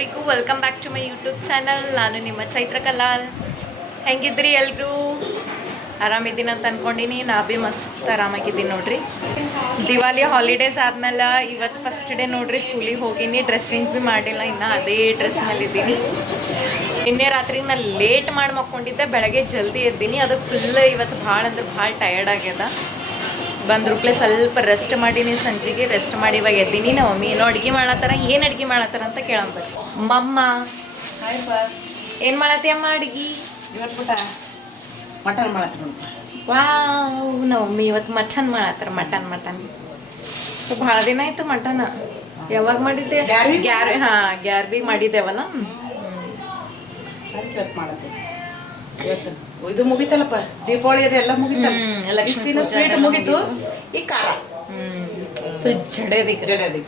ಎಲ್ಲರಿಗೂ welcome back to my YouTube channel. ನಾನು ನಿಮ್ಮ ಚೈತ್ರ ಕಲಾಲ್. ಹೆಂಗಿದ್ರಿ ಎಲ್ಲರೂ? ಆರಾಮಿದ್ದೀನಿ ಅಂತ ಅಂದ್ಕೊಂಡಿನಿ. ನಾ ಭೀ ಮಸ್ತ್ ಆರಾಮಾಗಿದ್ದೀನಿ ನೋಡ್ರಿ. ದಿವಾಲಿ ಹಾಲಿಡೇಸ್ ಆದ್ಮೇಲೆ ಇವತ್ತು ಫಸ್ಟ್ ಡೇ ನೋಡ್ರಿ. ಸ್ಕೂಲಿಗೆ ಹೋಗಿನಿ, ಡ್ರೆಸ್ಸಿಂಗ್ ಭೀ ಮಾಡಿಲ್ಲ, ಇನ್ನು ಅದೇ ಡ್ರೆಸ್ ಮೇಲೆ ಇದ್ದೀನಿ. ನಿನ್ನೆ ರಾತ್ರಿ ನಾನು ಲೇಟ್ ಮಾಡಿ ಮಕ್ಕೊಂಡಿದ್ದೆ, ಬೆಳಗ್ಗೆ ಜಲ್ದಿ ಎದ್ದೀನಿ. ಅದಕ್ಕೆ ಫುಲ್ ಇವತ್ತು ಭಾಳ ಅಂದ್ರೆ ಭಾಳ ಟಯರ್ಡ್ ಆಗ್ಯದ. ಬಂದ್ರುಪ್ಲೆ ಸ್ವಲ್ಪ ರೆಸ್ಟ್ ಮಾಡೀನಿ, ಸಂಜೆಗೆ ರೆಸ್ಟ್ ಮಾಡಿ ಇವಾಗ ಎದ್ದೀನಿ. ನಮ್ಮ ಮಮ್ಮಿ ಏನೋ ಅಡುಗೆ ಮಾಡತ್ತಾರ. ಏನು ಅಡುಗೆ ಮಾಡತ್ತಾರ ಅಂತ ಕೇಳಂಬರಿ. ಮಮ್ಮ ಏನು ಮಾಡತ್ತಿ ಅಮ್ಮ ಅಡುಗೆ? ಇವತ್ತು ಮಟನ್ ಮಾಡತ್ತೀನಿ. ವಾವ್, ನಮ್ಮ ಮಮ್ಮಿ ಇವತ್ತು ಮಟನ್ ಮಾಡತ್ತಾರ. ಮಟನ್ ಸೊ ಭಾಳ ದಿನ ಆಯ್ತು ಮಟನ್. ಯಾವಾಗ ಮಾಡಿದ್ದೆ? ಗ್ಯಾರ್ಬಿಗೆ ಮಾಡಿದ್ದೇವಲ್ಲ. ಅದಕ್ಕೆ ಇವತ್ತು ಮಾಡತ್ತೀನಿ. ಇವತ್ತು ಇದು ಮುಗಿತಲ್ಲಪ್ಪ, ದೀಪಾವಳಿ ಅದೆಲ್ಲ ಮುಗಿತಲ್ಲ. ದಿನ ಸ್ವೀಟ್ ಮುಗಿತು, ಈ ಖಾರ ಫುಲ್ ಜಡದಿ.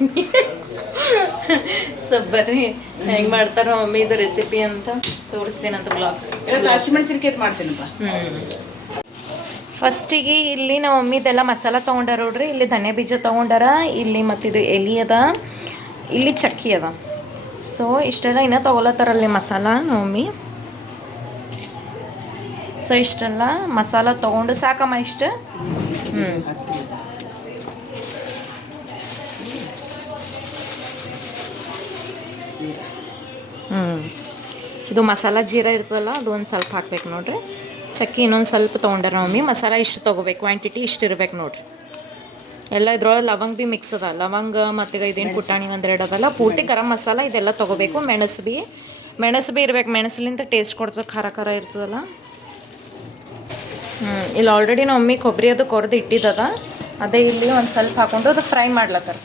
ಸೊ ಬರ್ರಿ ಹೆಂಗೆ ಮಾಡ್ತಾರ ಮಮ್ಮಿ ಇದು ರೆಸಿಪಿ ಅಂತ ತೋರಿಸ್ತೀನಂತ ಬ್ಲಾಗ್. ಇವತ್ತು ಹಸಿಮೆಣಸಿನ್ಕಾಯಿ ಮಾಡ್ತೀನಪ್ಪ. ಫಸ್ಟಿಗೆ ಇಲ್ಲಿ ನಮ್ಮ ಮಮ್ಮಿದೆಲ್ಲ ಮಸಾಲ ತೊಗೊಂಡಾರ ನೋಡ್ರಿ. ಇಲ್ಲಿ ಧನಿಯಾ ಬೀಜ ತೊಗೊಂಡಾರ, ಇಲ್ಲಿ ಮತ್ತಿದು ಎಲೆ ಅದ, ಇಲ್ಲಿ ಚಕ್ಕಿ ಅದ. ಸೊ ಇಷ್ಟೆಲ್ಲ ಇನ್ನೂ ತೊಗೊಳತ್ತಾರಲ್ಲಿ ಮಸಾಲ ನಮ್ಮ ಮಮ್ಮಿ. ಸೊ ಇಷ್ಟೆಲ್ಲ ಮಸಾಲ ತೊಗೊಂಡು ಸಾಕಮ್ಮ ಇಷ್ಟು. ಇದು ಮಸಾಲ ಜೀರಾ ಇರ್ತದಲ್ಲ, ಅದು ಒಂದು ಸ್ವಲ್ಪ ಹಾಕ್ಬೇಕು ನೋಡ್ರಿ. ಚಕ್ಕಿ ಇನ್ನೊಂದು ಸ್ವಲ್ಪ ತೊಗೊಂಡ್ರೆ ಮಮ್ಮಿ. ಮಸಾಲ ಇಷ್ಟು ತೊಗೋಬೇಕು, ಕ್ವಾಂಟಿಟಿ ಇಷ್ಟು ಇರ್ಬೇಕು ನೋಡ್ರಿ. ಎಲ್ಲ ಇದ್ರೊಳಗೆ ಲವಂಗ ಭೀ ಮಿಕ್ಸ್ ಅದ. ಲವಂಗ ಮತ್ತು ಇದೇನು ಪುಟಾಣಿ ಒಂದೆರಡು ಅದಲ್ಲ, ಪೂರ್ತಿ ಗರಂ ಮಸಾಲ ಇದೆಲ್ಲ ತೊಗೋಬೇಕು. ಮೆಣಸು ಭೀ ಇರ್ಬೇಕು. ಮೆಣಸಲಿಂದ ಟೇಸ್ಟ್ ಕೊಡ್ತದೆ, ಖಾರ ಇರ್ತದಲ್ಲ. ಇಲ್ಲಿ ಆಲ್ರೆಡಿ ನಮ್ಮ ಮಮ್ಮಿ ಕೊಬ್ಬರಿ ಅದು ಕೊರೆದು ಇಟ್ಟಿದ್ದದ. ಅದೇ ಇಲ್ಲಿ ಒಂದು ಸ್ವಲ್ಪ ಹಾಕ್ಕೊಂಡು ಅದು ಫ್ರೈ ಮಾಡ್ಲತ್ತಾರ.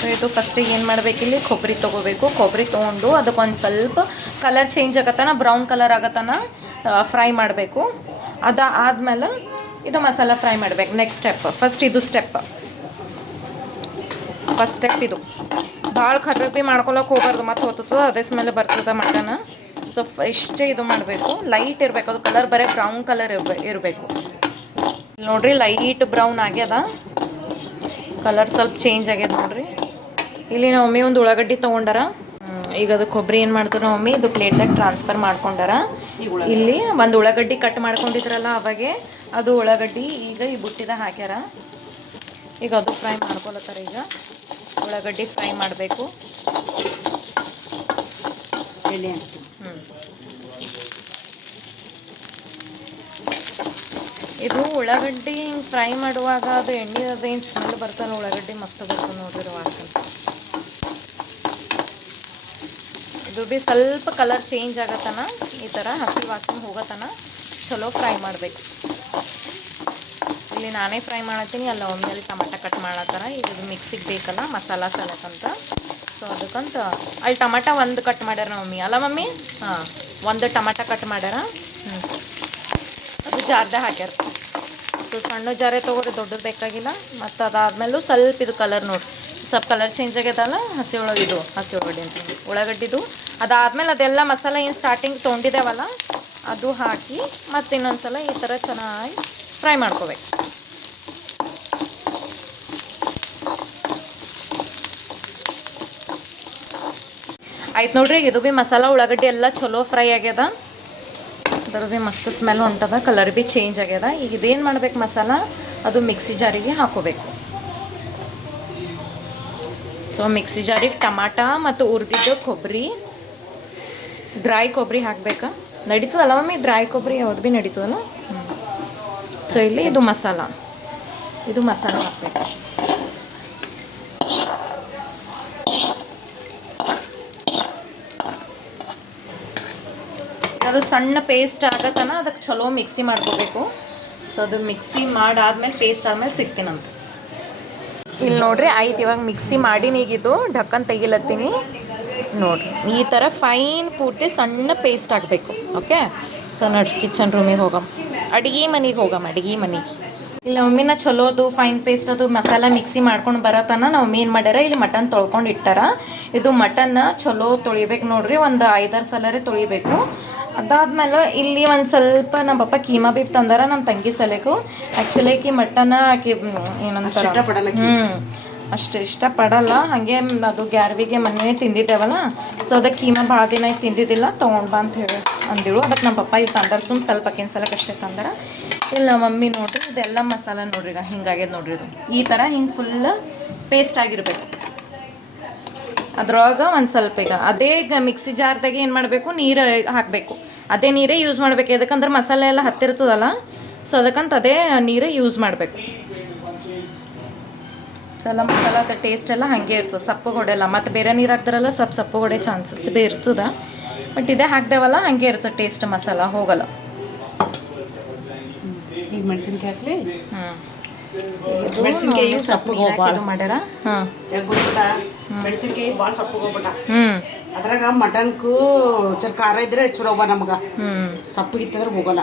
ಸೊ ಇದು ಫಸ್ಟಿಗೆ ಏನು ಮಾಡಬೇಕಿಲ್ಲಿ, ಕೊಬ್ಬರಿ ತೊಗೋಬೇಕು. ಕೊಬ್ಬರಿ ತೊಗೊಂಡು ಅದಕ್ಕೊಂದು ಸ್ವಲ್ಪ ಕಲರ್ ಚೇಂಜ್ ಆಗತ್ತಾನ, ಬ್ರೌನ್ ಕಲರ್ ಆಗತ್ತಾನ ಫ್ರೈ ಮಾಡಬೇಕು. ಆದಮೇಲೆ ಇದು ಮಸಾಲ ಫ್ರೈ ಮಾಡಬೇಕು. ನೆಕ್ಸ್ಟ್ ಸ್ಟೆಪ್, ಫಸ್ಟ್ ಸ್ಟೆಪ್ ಇದು. ಭಾಳ ಖರ್ಬಿ ಮಾಡ್ಕೊಳಕ್ಕೆ ಹೋಗ್ಬಾರ್ದು, ಮತ್ತೆ ಹೊತ್ತದ ಅದೇ ಸ್ಮೆಲ್ ಬರ್ತದೆ ಮಟನ್. ಸೊ ಇಷ್ಟೇ ಇದು ಮಾಡಬೇಕು. ಲೈಟ್ ಇರಬೇಕು, ಅದು ಕಲರ್ ಬರೀ ಬ್ರೌನ್ ಕಲರ್ ಇರಬೇಕು. ನೋಡ್ರಿ ಲೈಟ್ ಬ್ರೌನ್ ಆಗ್ಯದ, ಕಲರ್ ಸ್ವಲ್ಪ ಚೇಂಜ್ ಆಗ್ಯದ ನೋಡ್ರಿ. ಇಲ್ಲಿ ನಮ್ಮ ಮಮ್ಮಿ ಒಂದು ಉಳ್ಳಾಗಡ್ಡಿ ತೊಗೊಂಡಾರ. ಈಗ ಅದು ಕೊಬ್ಬರಿ ಏನು ಮಾಡ್ತಾರೆ ನಮ್ಮ ಮಮ್ಮಿ, ಇದು ಪ್ಲೇಟ್ದಾಗ ಟ್ರಾನ್ಸ್ಫರ್ ಮಾಡ್ಕೊಂಡಾರ. ಇಲ್ಲಿ ಒಂದು ಉಳ್ಳಾಗಡ್ಡಿ ಕಟ್ ಮಾಡ್ಕೊಂಡಿದ್ರಲ್ಲ ಅವಾಗೆ, ಅದು ಉಳ್ಳಾಗಡ್ಡಿ ಈಗ ಈ ಬುಟ್ಟಿದಾಗ ಹಾಕ್ಯಾರ. ಈಗ ಅದು ಫ್ರೈ ಮಾಡ್ಕೊಳತ್ತಾರ. ಈಗ ಉಳ್ಳಾಗಡ್ಡಿ ಫ್ರೈ ಮಾಡಬೇಕು. ಇದು ಉಳ್ಳಾಗಡ್ಡಿ ಹಿಂಗೆ ಫ್ರೈ ಮಾಡುವಾಗ ಅದು ಎಣ್ಣೆ ಅದೇನು ಸ್ಮೆಲ್ ಬರ್ತಲ್ಲ, ಉಳ್ಳಾಗಡ್ಡಿ ಮಸ್ತ್ ಬರ್ತದೆ ನೋಡ್ರಿ ವಾಸನೆ. ಇದು ಭೀ ಸ್ವಲ್ಪ ಕಲರ್ ಚೇಂಜ್ ಆಗತ್ತನ, ಈ ಥರ ಹಸಿ ವಾಸನೆ ಹೋಗತ್ತನ ಚಲೋ ಫ್ರೈ ಮಾಡಬೇಕು. ಇಲ್ಲಿ ನಾನೇ ಫ್ರೈ ಮಾಡತ್ತೀನಿ, ಅಲ್ಲ ಒಮ್ಮೆಲೆ ಟಮಾಟ ಕಟ್ ಮಾಡತ್ತಾರ. ಈಗ ಇದು ಮಿಕ್ಸಿಗೆ ಬೇಕಲ್ಲ ಮಸಾಲ ಸಲಕ್ಕಂತ. ಸೊ ಅದಕ್ಕಂತ ಅಲ್ಲಿ ಟಮಾಟ ಒಂದು ಕಟ್ ಮಾಡ್ಯಾರ ನಮ್ಮ ಮಮ್ಮಿ, ಅಲ್ಲ ಮಮ್ಮಿ? ಹಾಂ, ಒಂದು ಟಮಾಟ ಕಟ್ ಮಾಡ್ಯಾರ. ಅದು ಜಾರ್ದಾಗ ಹಾಕ್ಯಾರ. ಸೊ ಸಣ್ಣ ಜಾರೇ ತೊಗೊರಿ, ದೊಡ್ಡದು ಬೇಕಾಗಿಲ್ಲ. ಮತ್ತು ಅದಾದ್ಮೇಲೂ ಸ್ವಲ್ಪ ಇದು ಕಲರ್ ನೋಡಿ, ಸ್ವಲ್ಪ ಕಲರ್ ಚೇಂಜ್ ಆಗ್ಯದಲ್ಲ, ಹಸಿ ಉಳ್ಳಾಗಡ್ಡಿ ಅಂತ ಉಳ್ಳಾಗಡ್ಡಿದು. ಅದಾದ್ಮೇಲೆ ಅದೆಲ್ಲ ಮಸಾಲ ಏನು ಸ್ಟಾರ್ಟಿಂಗ್ ತೊಗೊಂಡಿದ್ದೇವಲ್ಲ ಅದು ಹಾಕಿ ಮತ್ತು ಇನ್ನೊಂದ್ಸಲ ಈ ಥರ ಚೆನ್ನಾಗಿ ಫ್ರೈ ಮಾಡ್ಕೋಬೇಕು. ಆಯ್ತು ನೋಡ್ರಿ, ಇದು ಭೀ ಮಸಾಲ ಉಳ್ಳಾಗಡ್ಡಿ ಎಲ್ಲ ಚಲೋ ಫ್ರೈ ಆಗ್ಯದ. ಅದ್ರ ಭೀ ಮಸ್ತ್ ಸ್ಮೆಲ್ ಹೊಂಟದ, ಕಲರ್ ಭೀ ಚೇಂಜ್ ಆಗ್ಯದ. ಈಗ ಇದೇನು ಮಾಡ್ಬೇಕು, ಮಸಾಲ ಅದು ಮಿಕ್ಸಿ ಜಾರಿಗೆ ಹಾಕೋಬೇಕು. ಸೊ ಮಿಕ್ಸಿ ಜಾರಿಗೆ ಟಮಾಟ ಮತ್ತು ಹುರಿದಿದ್ದು ಕೊಬ್ಬರಿ, ಡ್ರೈ ಕೊಬ್ಬರಿ ಹಾಕ್ಬೇಕಾ? ನಡೀತದಲ್ಲ ಮಮ್ಮಿ? ಡ್ರೈ ಕೊಬ್ಬರಿ ಯಾವ್ದು ಭೀ ನಡೀತದಲ್ಲ. ಸೊ ಇಲ್ಲಿ ಇದು ಮಸಾಲ ಹಾಕಬೇಕು. ಅದು ಸಣ್ಣ ಪೇಸ್ಟ್ ಆಗತ್ತನ ಅದಕ್ಕೆ ಚಲೋ ಮಿಕ್ಸಿ ಮಾಡ್ಕೋಬೇಕು. ಸೊ ಅದು ಮಿಕ್ಸಿ ಮಾಡಾದ್ಮೇಲೆ ಪೇಸ್ಟ್ ಆದ್ಮೇಲೆ ಸಿಗ್ತೀನಂತ. ಇಲ್ಲಿ ನೋಡ್ರಿ ಆಯ್ತು, ಇವಾಗ ಮಿಕ್ಸಿ ಮಾಡಿ ನೀಗಿದ್ದು ಢಕ್ಕನ್ ತೆಗಿಲತ್ತೀನಿ ನೋಡ್ರಿ. ಈ ಥರ ಫೈನ್ ಪೂರ್ತಿ ಸಣ್ಣ ಪೇಸ್ಟ್ ಆಗಬೇಕು. ಓಕೆ, ಸೊ ನೋಡ್ರಿ ಕಿಚನ್ ರೂಮಿಗೆ ಹೋಗಮ್ಮ, ಅಡುಗೆ ಮನೆಗೆ. ಇಲ್ಲಿ ಒಮ್ಮಿನ ಚಲೋದು ಫೈನ್ ಪೇಸ್ಟ್ ಅದು ಮಸಾಲ ಮಿಕ್ಸಿ ಮಾಡ್ಕೊಂಡು ಬರತನ ನಾವು ಏನು ಮಾಡ್ಯಾರ ಇಲ್ಲಿ ಮಟನ್ ತೊಳ್ಕೊಂಡು ಇಟ್ಟಾರ. ಇದು ಮಟನ್ನ ಚಲೋ ತೊಳಿಬೇಕು ನೋಡ್ರಿ, ಒಂದು 5-6 ಸಲರೇ ತೊಳಿಬೇಕು. ಅದಾದ್ಮೇಲೆ ಇಲ್ಲಿ ಒಂದು ಸ್ವಲ್ಪ ನಮ್ಮ ಪಪ್ಪ ಕೀಮಾ ಬೀಫ್ ತಂದಾರ ನಮ್ಮ ತಂಗಿ ಸಲೇಕು. ಆ್ಯಕ್ಚುಲಿ ಆಕಿ ಮಟನ್ನ ಆಕಿ ಏನಂತಾರೆ ಅಷ್ಟು ಇಷ್ಟಪಡಲ್ಲ. ಹಾಗೆ ಅದು ಗ್ಯಾರ್ವಿಗೆ ಮೊನ್ನೆ ತಿಂದಿದ್ದೇವಲ್ಲ, ಸೊ ಅದಕ್ಕೆ ಕೀಮಾ ಭಾಳ ದಿನ ಆಯ್ತು ತಿಂದಿದ್ದಿಲ್ಲ, ತೊಗೊಂಡು ಬಾ ಅಂತ ಹೇಳಿ ಅಂದಿಳು. ಅದಕ್ಕೆ ನಮ್ಮ ಪಪ್ಪ ಇಲ್ಲಿ ತಂದಾರ, ಸುಮ್ಮ ಸ್ವಲ್ಪ ಆಕಿನ ಸಲಕ್ಕೆ ಅಷ್ಟೇ ತಂದಾರ. ಇಲ್ಲಿ ನಮ್ಮ ಮಮ್ಮಿ ನೋಡ್ರಿ ಇದೆಲ್ಲ ಮಸಾಲ ನೋಡ್ರಿ ಈಗ ಹಿಂಗಾಗ್ಯದ ನೋಡ್ರಿ. ಇದು ಈ ಥರ ಹಿಂಗೆ ಫುಲ್ ಪೇಸ್ಟ್ ಆಗಿರ್ಬೇಕು. ಅದ್ರೊಳಗೆ ಒಂದು ಸ್ವಲ್ಪ ಈಗ ಅದೇ ಮಿಕ್ಸಿ ಜಾರ್ದಾಗೆ ಏನು ಮಾಡಬೇಕು, ನೀರು ಹಾಕಬೇಕು. ಅದೇ ನೀರೇ ಯೂಸ್ ಮಾಡಬೇಕು. ಯಾಕಂದ್ರೆ ಮಸಾಲೆ ಎಲ್ಲ ಹತ್ತಿರ್ತದಲ್ಲ, ಸೊ ಅದಕ್ಕಂತ ಅದೇ ನೀರು ಯೂಸ್ ಮಾಡಬೇಕು. ಸೊ ಎಲ್ಲ ಮಸಾಲದ ಟೇಸ್ಟ್ ಎಲ್ಲ ಹಾಗೆ ಇರ್ತದೆ, ಸಪ್ಪಗೆ ಹೊಡೆಯಲ್ಲ. ಮತ್ತು ಬೇರೆ ನೀರು ಹಾಕ್ತಾರಲ್ಲ ಸ್ವಲ್ಪ ಸಪ್ಪಗೆ ಹೊಡೆಯೋ ಚಾನ್ಸಸ್ ಭೀ ಇರ್ತದೆ. ಬಟ್ ಇದೇ ಹಾಕ್ದೇವಲ್ಲ ಹಾಗೆ ಇರ್ತದೆ ಟೇಸ್ಟ್, ಮಸಾಲ ಹೋಗಲ್ಲ. ಈಗ ಮೆಣಸಿನ್ಕಾಯಿ ಹಾಕ್ಲಿ. ಮೆಣಸಿನ್ಕಾಯಿ ಸಪ್ಪಗೆ ಇದು ಮಾಡ್ಯಾರ. ಹಾಂ ಮೆಣಸಿನ್ಕಾಯಿ ಭಾಳ ಸಪ್ಪಗೆ ಹೋಗ್ಬಿಟ್ಟ. ಅದ್ರಾಗ ಮಟನ್ಕು ಸ್ವಲ್ಪ ಖಾರ ಇದ್ರೆ ಚಲೋ ಬಾ ನಮ್ಗೆ. ಸಪ್ಪಗಿತ್ತಂದ್ರೆ ಹೋಗಲ್ಲ.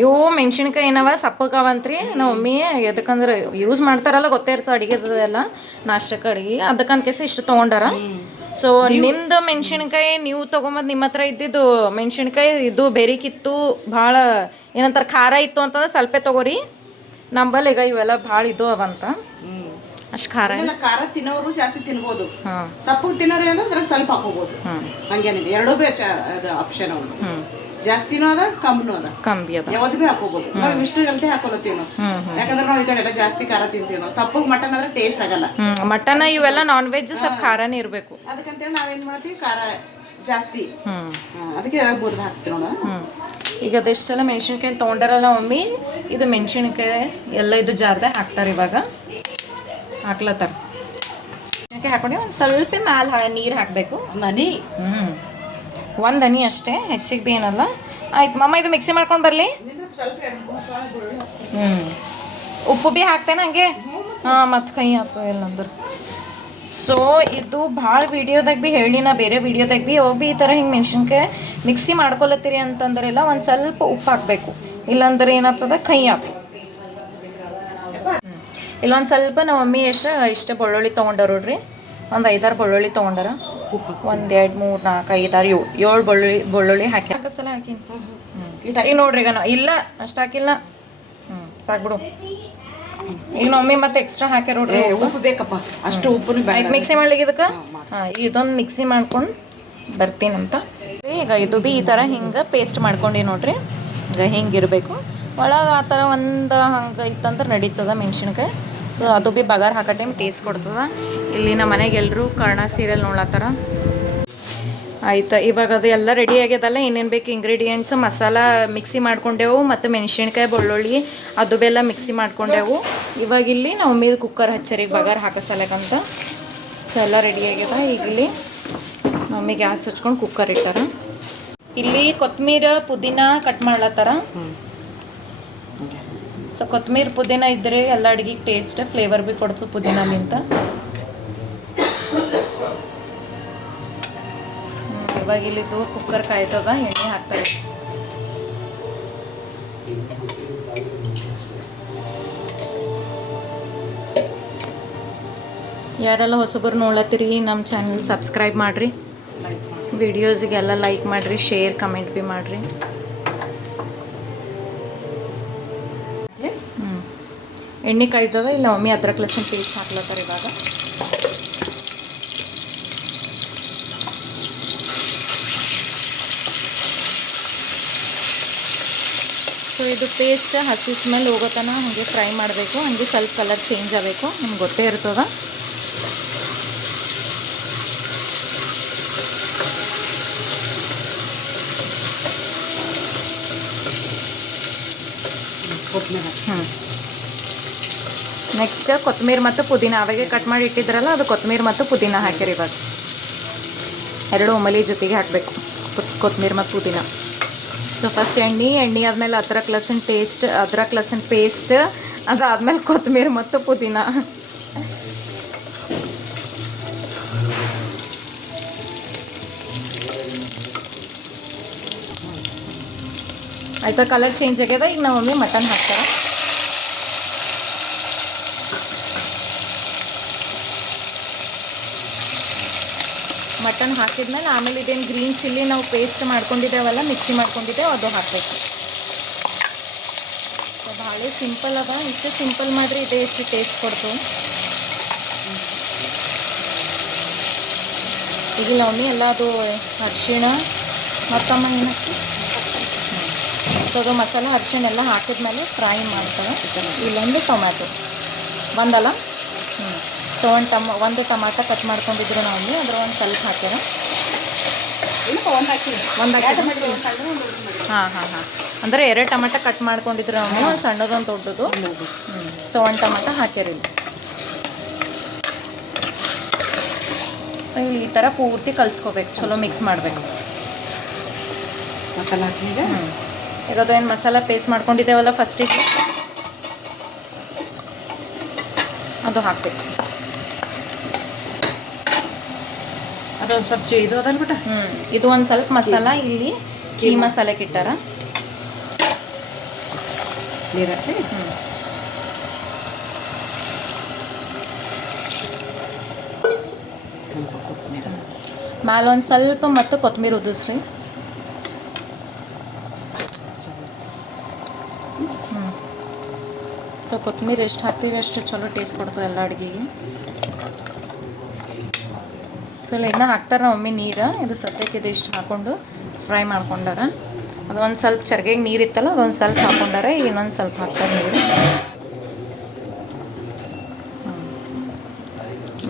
ಇವು ಮೆಣಸಿನ್ಕಾಯಿ ಏನವ ಸಪ್ಪಗವಂತ್ರಿ ನಮ್ಮ ಮಮ್ಮಿ. ಎದಕ್ಕಂದ್ರೆ ಯೂಸ್ ಮಾಡ್ತಾರಲ್ಲ, ಗೊತ್ತೇ ಇರ್ತದೆ ಅಡುಗೆದೆಲ್ಲ, ನಾಷ್ಟಕ್ಕೆ ಅಡುಗೆ. ಅದಕ್ಕಂತ ಕೇಸ ಇಷ್ಟು ತೊಗೊಂಡಾರ. ಸೊ ನಿಮ್ದು ಮೆಣಸಿನ್ಕಾಯಿ ನೀವು ತೊಗೊಂಬಂದು ನಿಮ್ಮ ಹತ್ರ ಇದ್ದಿದ್ದು ಮೆಣಸಿನ್ಕಾಯಿ ಇದು ಬೇರೆಕಿತ್ತು, ಭಾಳ ಏನಂತಾರೆ ಖಾರ ಇತ್ತು ಅಂತಂದ್ರೆ ಸ್ವಲ್ಪ ತೊಗೋರಿ. ನಂಬಲ್ಲಿ ಈಗ ಇವೆಲ್ಲ ಭಾಳ ಇದು ಅವಂತ, ಅಷ್ಟು ಖಾರ ಖಾರ ತಿನ್ನೋರು ಜಾಸ್ತಿ ತಿನ್ಬೋದು. ಸಪ್ಪಗೆ ತಿನ್ನೋರು ಏನೋ ಅದ್ರಾಗ ಸ್ವಲ್ಪ ಹಾಕೋಬಹುದು. ಹಂಗೇನಿದೆ, ಎರಡೂ ಬೇ ಅದು ಆಪ್ಷನ್ ಅವನು. ಜಾಸ್ತಿನೂ ಅದ ಕಮ್ಮಿನೂ ಅದ, ಕಮ್ಮಿ ಅದ, ಯಾವ್ದು ಭೀ ಹಾಕೋಬಹುದು. ನಾವು ಇಷ್ಟು ಜಲ್ದಿ ಹಾಕೊಲತ್ತೀವಿ ನಾವು, ಯಾಕಂದ್ರೆ ನಾವು ಈ ಕಡೆ ಎಲ್ಲ ಜಾಸ್ತಿ ಖಾರ ತಿಂತೀವಿ ನಾವು. ಸಪ್ಪಗೆ ಮಟನ್ ಆದ್ರೆ ಟೇಸ್ಟ್ ಆಗಲ್ಲ. ಮಟನ್ ಇವೆಲ್ಲ ನಾನ್ ವೆಜ್ ಸ್ವಲ್ಪ ಖಾರನೇ ಇರಬೇಕು. ಅದಕ್ಕಂತೇಳಿ ನಾವೇನ್ ಮಾಡ್ತೀವಿ, ಖಾರ ಜಾಸ್ತಿ, ಅದಕ್ಕೆ ಬೋದ್ ಹಾಕ್ತೀವಿ ನೋಡ. ಈಗ ಅದೆಷ್ಟೆಲ್ಲ ಮೆಣಸಿನ್ಕಾಯಿ ತೊಗೊಂಡಾರಲ್ಲ ಮಮ್ಮಿ, ಇದು ಮೆಣಸಿನ್ಕಾಯಿ ಎಲ್ಲ ಇದು ಜಾರ್ದಾಗ ಹಾಕ್ತಾರೆ. ಇವಾಗ ಹಾಕ್ಲತ್ತಾರ. ಮೆಣಸಿನ್ಕಾಯಿ ಹಾಕೊಂಡು ಒಂದು ಸ್ವಲ್ಪ ಮ್ಯಾಲೆ ನೀರು ಹಾಕಬೇಕು. ಒಂದು ಹನಿ ಅಷ್ಟೇ, ಹೆಚ್ಚಿಗೆ ಭೀ ಏನಲ್ಲ. ಆಯ್ತು ಮಮ್ಮ, ಇದು ಮಿಕ್ಸಿ ಮಾಡ್ಕೊಂಡು ಬರಲಿ. ಉಪ್ಪು ಭೀ ಹಾಕ್ತೇನೆ ಹಂಗೆ. ಹಾಂ, ಮತ್ತು ಕೈ ಹಾಕು ಎಲ್ಲಂದ್ರೆ. ಸೊ ಇದು ಭಾಳ ವೀಡಿಯೋದಾಗ ಭೀ ಹೇಳಿ, ನಾ ಬೇರೆ ವೀಡಿಯೋದಾಗ ಭೀ ಹೋಗಿ ಈ ಥರ ಹಿಂಗೆ ಮೆಣಸಿನ್ಕಾಯಿ ಮಿಕ್ಸಿ ಮಾಡ್ಕೊಳತ್ತೀರಿ ಅಂತಂದ್ರೆಲ್ಲ ಒಂದು ಸ್ವಲ್ಪ ಉಪ್ಪು ಹಾಕಬೇಕು. ಇಲ್ಲಾಂದ್ರೆ ಏನಾಗ್ತದೆ, ಕೈ ಹಾಕು. ಇಲ್ಲೊಂದು ಸ್ವಲ್ಪ ನಮ್ಮ ಮಮ್ಮಿ ಇಷ್ಟ ಬೆಳ್ಳುಳ್ಳಿ ತೊಗೊಂಡಾರ ನೋಡ್ರಿ. ಒಂದು 5-6 ಬೆಳ್ಳುಳ್ಳಿ ತೊಗೊಂಡಾರ. 1 2 3 4 5 6 7 ಬೆಳ್ಳುಳ್ಳಿ ಹಾಕಿ ಸಲ ಹಾಕಿನಿ. ಈಗ ನೋಡ್ರಿ, ಈಗ ಇಲ್ಲ ಅಷ್ಟು ಹಾಕಿಲ್ಲ. ಸಾಕ್ಬಿಡು. ಈಗ ಮಮ್ಮಿ ಮತ್ತೆ ಎಕ್ಸ್ಟ್ರಾ ಹಾಕ್ಯಾರ ನೋಡ್ರಿ. ಉಪ್ಪು ಬೇಕಪ್ಪ, ಅಷ್ಟು ಉಪ್ಪು ಆಯ್ತು. ಮಿಕ್ಸಿ ಮಾಡ್ಲಿಕ್ಕೆ ಇದಕ್ಕೆ ಇದೊಂದು ಮಿಕ್ಸಿ ಮಾಡ್ಕೊಂಡು ಬರ್ತೀನಂತ. ಈಗ ಇದು ಭೀ ಈ ಥರ ಹಿಂಗೆ ಪೇಸ್ಟ್ ಮಾಡ್ಕೊಂಡು ನೋಡ್ರಿ. ಈಗ ಹಿಂಗಿರಬೇಕು. ಒಳಗೆ ಆ ಥರ ಒಂದು ಹಂಗೆ ಇತ್ತಂದ್ರೆ ನಡೀತದ ಮೆಣಸಿನ್ಕಾಯಿ. ಸೊ ಅದು ಭೀ ಬಗಾರ್ ಹಾಕೋ ಟೈಮ್ ಟೇಸ್ಟ್ ಕೊಡ್ತದ. ಇಲ್ಲಿ ನಮ್ಮ ಮನೆಗೆ ಎಲ್ಲರೂ ಕರ್ಣ ಸೀರಿಯಲ್ ನೋಡ್ಲತ್ತಾರ. ಆಯ್ತು, ಇವಾಗ ಅದು ಎಲ್ಲ ರೆಡಿ ಆಗ್ಯದಲ್ಲ. ಏನೇನು ಬೇಕು ಇಂಗ್ರೀಡಿಯೆಂಟ್ಸ್, ಮಸಾಲ ಮಿಕ್ಸಿ ಮಾಡ್ಕೊಂಡೆವು, ಮತ್ತು ಮೆಣಸಿನ್ಕಾಯಿ ಬೆಳ್ಳುಳ್ಳಿ ಅದು ಬೆಲ್ಲ ಮಿಕ್ಸಿ ಮಾಡ್ಕೊಂಡೆವು. ಇವಾಗ ಇಲ್ಲಿ ನಾವು ಮೇಲೆ ಕುಕ್ಕರ್ ಹಚ್ಚರಿಗೆ ಬಗಾರ್ ಹಾಕಸಲಕ್ಕಂತ. ಸೊ ಎಲ್ಲ ರೆಡಿ ಆಗ್ಯದ. ಈಗ ಇಲ್ಲಿ ಮಮ್ಮಿ ಗ್ಯಾಸ್ ಹಚ್ಕೊಂಡು ಕುಕ್ಕರ್ ಇಟ್ಟಾರ. ಇಲ್ಲಿ ಕೊತ್ತಂಬರಿ ಪುದೀನ ಕಟ್ ಮಾಡ್ಲತ್ತಾರ. ಸೊ ಕೊತ್ತಂಬರಿ ಪುದೀನ ಇದ್ದರೆ ಎಲ್ಲ ಅಡುಗೆಗೆ ಟೇಸ್ಟ್ ಫ್ಲೇವರ್ ಭೀ ಕೊಡ್ತು ಪುದೀನಲಿಂತ. ಇವಾಗ ಇಲ್ಲಿದ್ದು ಕುಕ್ಕರ್ ಕಾಯ್ತದ, ಎಣ್ಣೆ ಹಾಕ್ತಾರೆ. ಯಾರೆಲ್ಲ ಹೊಸಬರು ನೋಡ್ಲತ್ತೀರಿ ನಮ್ಮ ಚಾನಲ್ ಸಬ್ಸ್ಕ್ರೈಬ್ ಮಾಡಿರಿ. ವಿಡಿಯೋಸಿಗೆಲ್ಲ ಲೈಕ್ ಮಾಡಿರಿ, ಶೇರ್ ಕಮೆಂಟ್ ಭೀ ಮಾಡಿರಿ. ಎಣ್ಣೆ ಕಾಯ್ತದ. ಇಲ್ಲ ಮಮ್ಮಿ ಅದ್ರಕ್ ಲಸನ್ ಪೇಸ್ಟ್ ಹಾಕ್ಲತ್ತಾರೆ ಇವಾಗ. ಸೊ ಇದು ಪೇಸ್ಟ್ ಹಸಿ ಸ್ಮೆಲ್ ಹೋಗೋತನ ಹಾಗೆ ಫ್ರೈ ಮಾಡಬೇಕು. ಹಾಗೆ ಸ್ವಲ್ಪ ಕಲರ್ ಚೇಂಜ್ ಆಗಬೇಕು, ನಿಮ್ಗೆ ಗೊತ್ತೇ ಇರ್ತದ. ನೆಕ್ಸ್ಟ್ ಕೊತ್ತಂಬರಿ ಮತ್ತು ಪುದೀನ ಅವಾಗೆ ಕಟ್ ಮಾಡಿ ಇಟ್ಟಿದ್ರಲ್ಲ, ಅದು ಕೊತ್ತಂಬರಿ ಮತ್ತು ಪುದೀನ ಹಾಕಿರಿ. ಇವಾಗ ಎರಡು ಒಮ್ಮಲಿ ಜೊತೆಗೆ ಹಾಕಬೇಕು, ಕೊತ್ತಂಬರಿ ಮತ್ತು ಪುದೀನ. ಸೊ ಫಸ್ಟ್ ಎಣ್ಣೆ ಆದಮೇಲೆ ಅದ್ರಕ್ ಲಸನ್ ಪೇಸ್ಟ್, ಅದಾದ್ಮೇಲೆ ಕೊತ್ತಂಬರಿ ಮತ್ತು ಪುದೀನ. ಆಯ್ತಾ, ಕಲರ್ ಚೇಂಜ್ ಆಗ್ಯದ. ಈಗ ನಮ್ಮ ಮಮ್ಮಿ ಮಟನ್ ಹಾಕ್ತಾರೆ. ಮಟನ್ ಹಾಕಿದ್ಮೇಲೆ ಆಮೇಲೆ ಇದೇನು ಗ್ರೀನ್ ಚಿಲ್ಲಿ ನಾವು ಪೇಸ್ಟ್ ಮಾಡ್ಕೊಂಡಿದ್ದೇವಲ್ಲ, ಮಿಕ್ಸಿ ಮಾಡ್ಕೊಂಡಿದ್ದೇವೆ, ಅದು ಹಾಕಬೇಕು. ಭಾಳ ಸಿಂಪಲ್ ಅದ. ಇಷ್ಟು ಸಿಂಪಲ್ ಮಾಡಿರಿ ಇದೇ ಎಷ್ಟು ಟೇಸ್ಟ್ ಕೊಡ್ತು. ಈಗಿಲ್ಲ ಒಮ್ಮೆ ಎಲ್ಲ ಅದು ಅರಿಶಿಣ ಮತ್ತೊಮ್ಮ ಏನಕ್ಕೆ ಅದು ಮಸಾಲೆ ಅರಿಶಿಣ ಎಲ್ಲ ಹಾಕಿದ್ಮೇಲೆ ಫ್ರೈ ಮಾಡ್ತಾರೆ. ಇಲ್ಲೊಂದು ಟೊಮ್ಯಾಟೊ ಒಂದಲ್ಲ. ಸೊ ಒಂದು ಟಮಾಟ ಕಟ್ ಮಾಡ್ಕೊಂಡಿದ್ರು ನಾವು, ಅದ್ರ ಒಂದು ಸ್ವಲ್ಪ ಹಾಕ್ಯಾರ. ಹಾಂ ಅಂದರೆ 2 ಟಮಾಟ ಕಟ್ ಮಾಡ್ಕೊಂಡಿದ್ರು ನಾವು, ಸಣ್ಣದೊಂದು ದೊಡ್ಡದು. ಸೊ 1 ಟಮಾಟ ಹಾಕ್ಯಾರ ಇಲ್ಲಿ. ಸೊ ಇಲ್ಲಿ ಈ ಥರ ಪೂರ್ತಿ ಕಲಿಸ್ಕೋಬೇಕು, ಚಲೋ ಮಿಕ್ಸ್ ಮಾಡಬೇಕು ಮಸಾಲ ಹಾಕಿ. ಈಗ ಅದು ಏನು ಮಸಾಲ ಪೇಸ್ಟ್ ಮಾಡ್ಕೊಂಡಿದ್ದೇವಲ್ಲ ಫಸ್ಟಿಗೆ, ಅದು ಹಾಕಬೇಕು. ಅದು ಸ್ವಲ್ಪ ಇದು ಅದಲ್ಲ ಬಿಟ್ಟ. ಇದು ಒಂದು ಸ್ವಲ್ಪ ಮಸಾಲ ಇಲ್ಲಿ ಕೀ ಮಸಾಲೆಗೆ ಇಟ್ಟಾರ. ನೀರು ಹಾಕಿ ಮ್ಯಾಲೆ ಒಂದು ಸ್ವಲ್ಪ ಮತ್ತು ಕೊತ್ತಂಬರಿ ಉದಿಸ್ರಿ. ಸೊ ಕೊತ್ತಂಬರಿ ಎಷ್ಟು ಹಾಕ್ತೀವಿ ಅಷ್ಟು ಚಲೋ ಟೇಸ್ಟ್ ಕೊಡ್ತದೆ ಎಲ್ಲ ಅಡುಗೆಗೆ. ಸೊ ಇಲ್ಲ ಇನ್ನೂ ಹಾಕ್ತಾರೆ ಒಮ್ಮೆ ನೀರು. ಇದು ಸದ್ಯಕ್ಕೆ ಇದು ಇಷ್ಟು ಹಾಕ್ಕೊಂಡು ಫ್ರೈ ಮಾಡ್ಕೊಂಡಾರ. ಅದೊಂದು ಸ್ವಲ್ಪ ಚರ್ಗೆಗೆ ನೀರು ಇತ್ತಲ್ಲ, ಅದೊಂದು ಸ್ವಲ್ಪ ಹಾಕ್ಕೊಂಡಾರ. ಇನ್ನೊಂದು ಸ್ವಲ್ಪ ಹಾಕ್ತಾರೆ ನೀರು.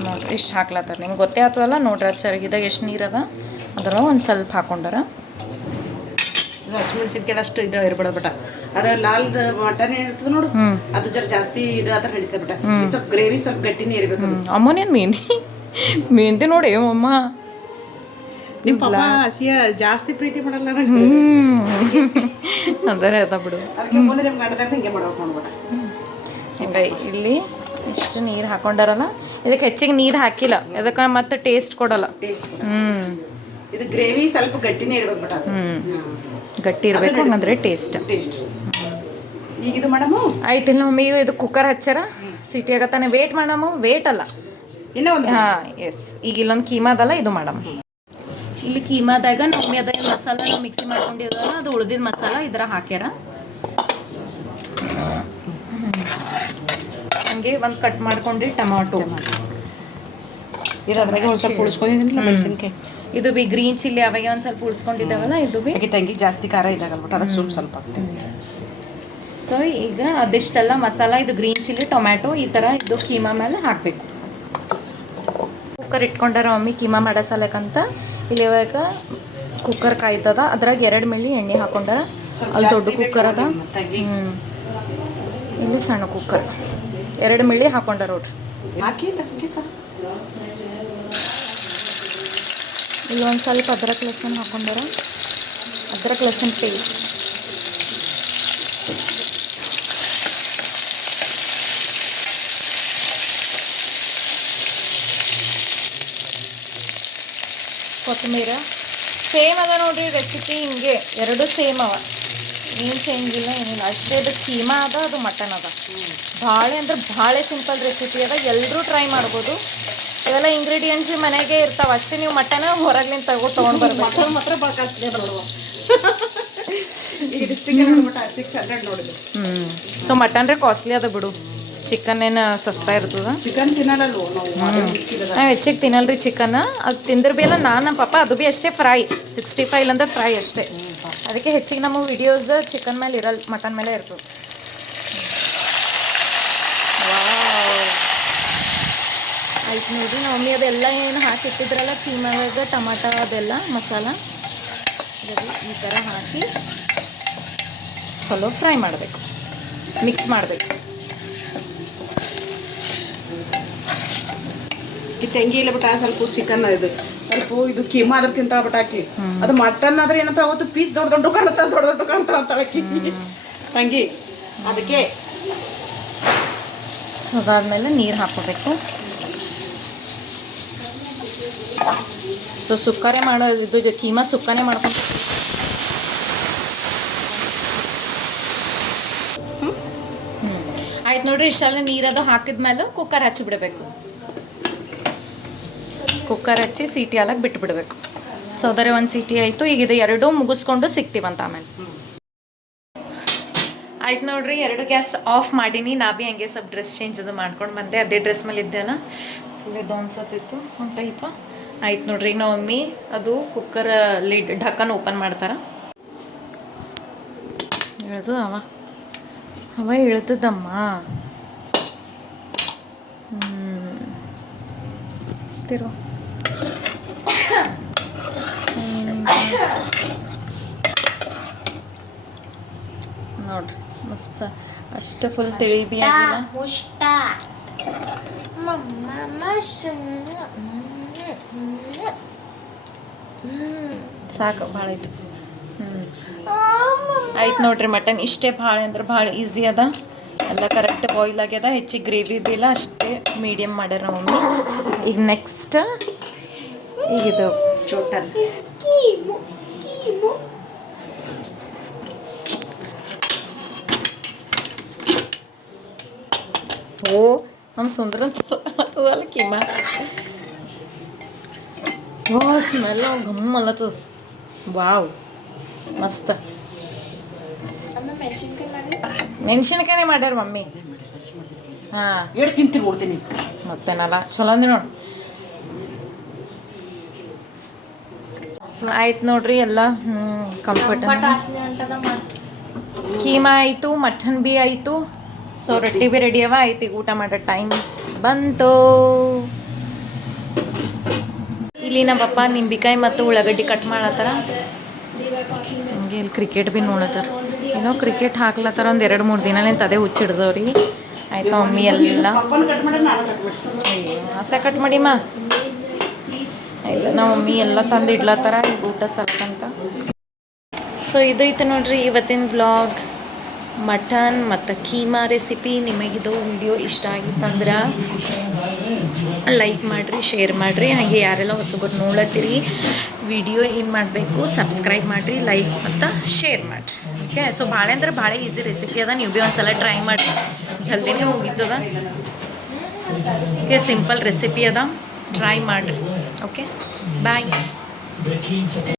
ನೋಡ್ರಿ ಇಷ್ಟು ಹಾಕ್ಲತ್ತಾರ. ನಿಮ್ಗೆ ಗೊತ್ತೇ ಆಗ್ತದಲ್ಲ ನೋಡ್ರಿ, ಅದು ಚರ್ಗಿದಾಗ ಎಷ್ಟು ನೀರು ಅದ ಅದ್ರ ಒಂದು ಸ್ವಲ್ಪ ಹಾಕ್ಕೊಂಡಾರ. ಹಸಿಮೆಣ್ಸಿನ್ಕಾಯಿ ಅಷ್ಟು ಇದು ಇರ್ಬಿಡ ಬಿಟ್ಟ. ಅದು ಲಾಲ್ದ ಮಟನ್ ಇರ್ತದೆ ನೋಡು, ಅದು ಜರ ಜಾಸ್ತಿ ಇದು ಆತರ ನಡೀತದೆ ಬಿಟ್ಟ. ಸ್ವಲ್ಪ ಗ್ರೇವಿ ಸ್ವಲ್ಪ ಗಟ್ಟಿನೇ ಇರ್ಬೇಕು. ಅಮ್ಮನೇನು ಮೆಹಂದಿ ನೋಡಿ ಅಮ್ಮ, ನಿಮ್ಮ ಪಾಪ ಹಸಿಯ ಜಾಸ್ತಿ ಪ್ರೀತಿ ಮಾಡಲ್ಲ. ಅಂದರೆ ಅದ ಬಿಡು. ಅದಕ್ಕೆ ಮುಂದೆ ನಿಮ್ಗೆ ಗಂಡದಾಗ ಹಿಂಗೆ ಮಾಡ್ಬೇಕು ನೋಡ್ಬಿಟ್ಟ. ಹಿಂಗೆ ಇಲ್ಲಿ ಇಷ್ಟು ನೀರು ಹಾಕೊಂಡಾರಲ್ಲ, ಇದಕ್ಕೆ ಹೆಚ್ಚಿಗೆ ನೀರು ಹಾಕಿಲ್ಲ, ಇದಕ್ಕೆ ಮತ್ತೆ ಟೇಸ್ಟ್ ಕೊಡಲ್ಲ. ಇದು ಗ್ರೇವಿ ಸ್ವಲ್ಪ ಗಟ್ಟಿನೇ ಇರ್ಬೇಕು ಬಿಟ್ಟ. ಗಟ್ಟಿ ಇರಬೇಕು, ಹಂಗಂದ್ರೆ ಟೇಸ್ಟ್. ಈಗ ಇದು ಮಾಡಮು ಆಯ್ತಿಲ್ಲ ಮಮ್ಮಿ. ಇದು ಕುಕ್ಕರ್ ಹಚ್ಚಾರ, ಸಿಟಿ ಆಗತ್ತಾನೆ. ವೇಟ್ ಮಾಡಮು. ವೇಟ್ ಅಲ್ಲ, ಇನ್ನೂ ಒಂದು. ಹಾಂ ಎಸ್. ಈಗ ಇಲ್ಲೊಂದು ಕೀಮಾ ಅದಲ್ಲ, ಇದು ಮಾಡಮ್. ಇಲ್ಲಿ ಕೀಮಾದಾಗ ನಮ್ಮಿ ಅದ ಮಸಾಲ ನಾವು ಮಿಕ್ಸಿ ಮಾಡ್ಕೊಂಡಿರೋದಲ್ಲ, ಅದು ಉಳ್ದಿದ್ದ ಮಸಾಲ ಇದ್ರ ಹಾಕ್ಯಾರ. ಹಂಗೆ ಒಂದು ಕಟ್ ಮಾಡ್ಕೊಂಡ್ರಿ ಟೊಮಾಟೊ. ಇರೋದ್ರಾಗೆ ಒಂದು ಸ್ವಲ್ಪ ಉಳಿಸ್ಕೊಂಡಿದ್ದೀನಿ ಮೆಣಸಿನ್ಕಾಯಿ. ಇದು ಬಿ ಗ್ರೀನ್ ಚಿಲ್ಲಿ ಅವಾಗ ಒಂದು ಸ್ವಲ್ಪ ಉಳಿಸ್ಕೊಂಡಿದ್ದಾವಲ್ಲ, ಇದು ಬಿ ತಂಗಿ ಜಾಸ್ತಿ ಖಾರ ಇದಾಗಲ್ಬಿಟ್ಟು ಅದಕ್ಕೆ ಸ್ವಲ್ಪ ಹಾಕ್ತೀವಿ. ಸೊ ಈಗ ಅದಿಷ್ಟೆಲ್ಲ ಮಸಾಲ, ಇದು ಗ್ರೀನ್ ಚಿಲ್ಲಿ, ಟೊಮ್ಯಾಟೊ ಈ ಥರ ಇದು ಕೀಮಾ ಮೇಲೆ ಹಾಕಬೇಕು. ಕುಕ್ಕರ್ ಇಟ್ಕೊಂಡಾರ ಮಮ್ಮಿ ಕೀಮಾ ಮಾಡೋ ಸಲಕ್ಕಂತ. ಇಲ್ಲಿ ಇವಾಗ ಕುಕ್ಕರ್ ಕಾಯ್ತದ, ಅದ್ರಾಗ 2 ಮಿಲಿ ಎಣ್ಣೆ ಹಾಕೊಂಡಾರ. ಅಲ್ಲಿ ದೊಡ್ಡ ಕುಕ್ಕರ್ ಅದ, ಇಲ್ಲಿ ಸಣ್ಣ ಕುಕ್ಕರ್. 2 ಮಿಲಿ ಹಾಕೊಂಡಾರ ನೋಡ್ರಿ. ಇಲ್ಲಿ ಒಂದು ಸ್ವಲ್ಪ ಅದ್ರಕ್ ಲಸನ್ ಹಾಕೊಂಡಾರ, ಅದ್ರಕ್ ಲಸನ್ ಪೇಸ್ಟ್. ಕೊತ್ತಂಬರಿ ಸೇಮ್ ಅದ ನೋಡ್ರಿ ರೆಸಿಪಿ. ಹಿಂಗೆ 2 ಸೇಮ್ ಅವ, ಏನು ಚೇಂಜ್ ಇಲ್ಲ ಏನಿಲ್ಲ ಅಷ್ಟೇ. ಅದು ಕೀಮಾ ಅದ, ಅದು ಮಟನ್ ಅದ. ಭಾಳ ಅಂದ್ರೆ ಭಾಳ ಸಿಂಪಲ್ ರೆಸಿಪಿ ಅದ, ಎಲ್ಲರೂ ಟ್ರೈ ಮಾಡ್ಬೋದು. ಇವೆಲ್ಲ ಇಂಗ್ರೀಡಿಯೆಂಟ್ಸ್ ಮನೆಗೆ ಇರ್ತಾವೆ ಅಷ್ಟೇ. ನೀವು ಮಟನ್ ಹೊರಗ್ಲಿಂದ ತೊಗೊಂಡು ಬರ್ಬೇಕು. ಮಾತ್ರ ಭಾಳ ಕಾಸ್ಟ್ಲಿ ನೋಡುವ. ಸೊ ಮಟನ್ ರೀ ಕಾಸ್ಟ್ಲಿ ಅದ ಬಿಡು. ಚಿಕನ್ ಏನು ಸಸ್ತಾ ಇರ್ತದ. ಚಿಕನ್ ತಿನ್ನಲ್ಲ ನಾವು ಹೆಚ್ಚಿಗೆ ತಿನ್ನಲ್ರಿ ಚಿಕನ್. ಅದು ತಿಂದ್ರೆ ಭೀ ಎಲ್ಲ ನಮ್ಮ ಪಾಪ ಅದು ಭೀ ಅಷ್ಟೇ ಫ್ರೈ, 65 ಇಲ್ಲಂದ್ರೆ ಫ್ರೈ ಅಷ್ಟೇ. ಅದಕ್ಕೆ ಹೆಚ್ಚಿಗೆ ನಮ್ಮ ವಿಡಿಯೋಸ್ ಚಿಕನ್ ಮೇಲೆ ಇರಲ್ಲ, ಮಟನ್ ಮೇಲೆ ಇರ್ತದೆ. ಆಯ್ತು ನೋಡಿರಿ, ನಾವು ಮಮ್ಮಿ ಅದೆಲ್ಲ ಏನು ಹಾಕಿಟ್ಟಿದ್ರಲ್ಲ ಕೀಮಾದಾಗ, ಟಮಾಟ ಅದೆಲ್ಲ ಮಸಾಲ ಈ ಥರ ಹಾಕಿ ಚಲೋ ಫ್ರೈ ಮಾಡಬೇಕು, ಮಿಕ್ಸ್ ಮಾಡಬೇಕು. ಈ ತಂಗಿ ಇಲ್ಲ ಬಿಟ್ಟ ಸ್ವಲ್ಪ ಚಿಕನ್ ಇದು ಸ್ವಲ್ಪ ಇದು ಕೀಮಾ ಅದ್ರ ತಿಂತಾಳ ಬಿಟ್ಟ ಹಾಕಿ. ಅದು ಮಟನ್ ಆದ್ರೆ ಏನಂತ ಅವತ್ತು ಪೀಸ್ ದೊಡ್ಡ ದೊಡ್ಡ ಕಾಣ್ತಾವ ಅಂತಾಳ ತಂಗಿ. ಅದಕ್ಕೆ ಸೊ ಅದಾದ್ಮೇಲೆ ನೀರು ಹಾಕೋಬೇಕು. ಸೊ ಸುಕ್ಕನೆ ಮಾಡೋ ಇದು ಕೀಮಾ ಸುಕ್ಕನೆ ಮಾಡ್ಕೊಂಡು ಆಯ್ತು ನೋಡ್ರಿ. ಇಷ್ಟೆಲ್ಲ ನೀರದು ಹಾಕಿದ್ಮೇಲೆ ಕುಕ್ಕರ್ ಹಚ್ಚಿಬಿಡಬೇಕು. ಕುಕ್ಕರ್ ಹಚ್ಚಿ ಸೀಟಿ ಹಾಲಕ್ಕೆ ಬಿಟ್ಬಿಡ್ಬೇಕು. ಸೊ ಅದರ ಒಂದು ಸೀಟಿ ಆಯಿತು. ಈಗ ಇದು ಎರಡೂ ಮುಗಿಸ್ಕೊಂಡು ಸಿಗ್ತೀವಂತ ಆಮೇಲೆ. ಆಯ್ತು ನೋಡ್ರಿ, 2 ಗ್ಯಾಸ್ ಆಫ್ ಮಾಡೀನಿ. ನಾ ಭೀ ಹಂಗೆ ಸ್ವಲ್ಪ ಡ್ರೆಸ್ ಚೇಂಜ್ ಅದು ಮಾಡ್ಕೊಂಡು ಬಂದೆ. ಅದೇ ಡ್ರೆಸ್ ಮೇಲೆ ಇದ್ದೆಲ್ಲ ಫುಲ್ ಇದು ಅನ್ಸತ್ತಿತ್ತು ಒಂದು ಟೈಪ. ಆಯ್ತು ನೋಡ್ರಿ, ಈಗ ನಮ್ಮ ಮಮ್ಮಿ ಅದು ಕುಕ್ಕರ್ ಲಿಡ್ ಢಕ್ಕನ್ ಓಪನ್ ಮಾಡ್ತಾರೆ. ಇಳ್ದು ಅವ ಇಳ್ದದ್ದಮ್ಮ. ತಿರು ನೋಡ್ರಿ ಮಸ್ತ್. ಅಷ್ಟು ಫುಲ್ ತಿಳಿ ಬಿ ಆಗಿಲ್ಲ. ಸಾಕು, ಭಾಳ ಆಯ್ತು. ಆಯ್ತು ನೋಡ್ರಿ, ಮಟನ್ ಇಷ್ಟೇ. ಭಾಳ ಅಂದ್ರೆ ಭಾಳ ಈಸಿ ಅದ. ಎಲ್ಲ ಕರೆಕ್ಟ್ ಬಾಯ್ಲ್ ಆಗ್ಯದ. ಹೆಚ್ಚಿಗೆ ಗ್ರೇವಿ ಬಿ ಇಲ್ಲ, ಅಷ್ಟೇ ಮೀಡಿಯಮ್ ಮಾಡ್ಯಾರ ನಮ್ಮ ಮಮ್ಮಿ. ಈಗ ನೆಕ್ಸ್ಟ್ ಈಗಿದು ಚೋಟನ್ ಓ ನಮ್ಮ ಸುಂದರ ಚಲೋ ಕೀಮಾ. ಓ ಸ್ಮೆಲ್ ಗಮ್ ಅಲ್ಲತ್ತದ. ವಾವ್ ಮಸ್ತ್. ಮೆಣಸಿನ್ಕಾಯಿ ಮಾಡ್ಯಾರ ಮಮ್ಮಿ. ಹಾಂ, ಎಷ್ಟು ತಿಂತೀನಿ ಕೊಡ್ತೀನಿ ಮತ್ತೇನಲ್ಲ, ಚಲೋ ಅಂದಿ ನೋಡು. ಆಯ್ತು ನೋಡ್ರಿ, ಎಲ್ಲ ಕಂಫರ್ಟ್. ಕೀಮಾ ಆಯಿತು, ಮಟನ್ ಬಿ ಆಯಿತು. ಸೊ ರೊಟ್ಟಿ ಬಿ ರೆಡಿ ಅವ. ಆಯ್ತು, ಈಗ ಊಟ ಮಾಡೋ ಟೈಮ್ ಬಂತು. ಇಲ್ಲಿ ನಮ್ಮ ಪಪ್ಪ ನಿಂಬಿಕಾಯಿ ಮತ್ತು ಉಳ್ಳಾಗಡ್ಡಿ ಕಟ್ ಮಾಡತ್ತಾರ. ಹಂಗೆ ಇಲ್ಲಿ ಕ್ರಿಕೆಟ್ ಬಿ ನೋಡತ್ತಾರ. ಏನೋ ಕ್ರಿಕೆಟ್ ಹಾಕ್ಲತ್ತಾರ. ಒಂದು 2-3 ದಿನಲಿಂತ ಅದೇ ಹುಚ್ಚಿಡ್ದವ್ರಿ. ಆಯ್ತು ಮಮ್ಮಿ ಎಲ್ಲ ಹಸ ಕಟ್ ಮಾಡಿಮ್ಮ. ಆಯ್ತು ನಮ್ಮ ಮಮ್ಮಿ ಎಲ್ಲ ತಂದು ಇಡ್ಲತ್ತಾರ ಈಗ ಊಟ ಸಲ್ಕಂತ. ಸೊ ಇದೈತೆ ನೋಡ್ರಿ ಇವತ್ತಿನ ವ್ಲಾಗ್. ಮಟನ್ ಮತ್ತು ಕೀಮಾ ರೆಸಿಪಿ. ನಿಮಗಿದು ವಿಡಿಯೋ ಇಷ್ಟ ಆಗಿತ್ತಂದ್ರೆ ಲೈಕ್ ಮಾಡಿರಿ, ಶೇರ್ ಮಾಡಿರಿ. ಹಾಗೆ ಯಾರೆಲ್ಲ ಹೊಸಬರು ನೋಡತ್ತೀರಿ ವಿಡಿಯೋ ಏನು ಮಾಡಬೇಕು, ಸಬ್ಸ್ಕ್ರೈಬ್ ಮಾಡಿರಿ, ಲೈಕ್ ಮತ್ತು ಶೇರ್ ಮಾಡಿರಿ. ಓಕೆ. ಸೊ ಭಾಳ ಅಂದ್ರೆ ಭಾಳ ಈಸಿ ರೆಸಿಪಿ ಅದ. ನೀವು ಭೀ ಒಂದ್ಸಲ ಟ್ರೈ ಮಾಡಿ, ಜಲ್ದಿನೇ ಮುಗೀತದ. ಓಕೆ, ಸಿಂಪಲ್ ರೆಸಿಪಿ ಅದ, ಟ್ರೈ ಮಾಡಿರಿ. ಓಕೆ, ಬಾಯ್.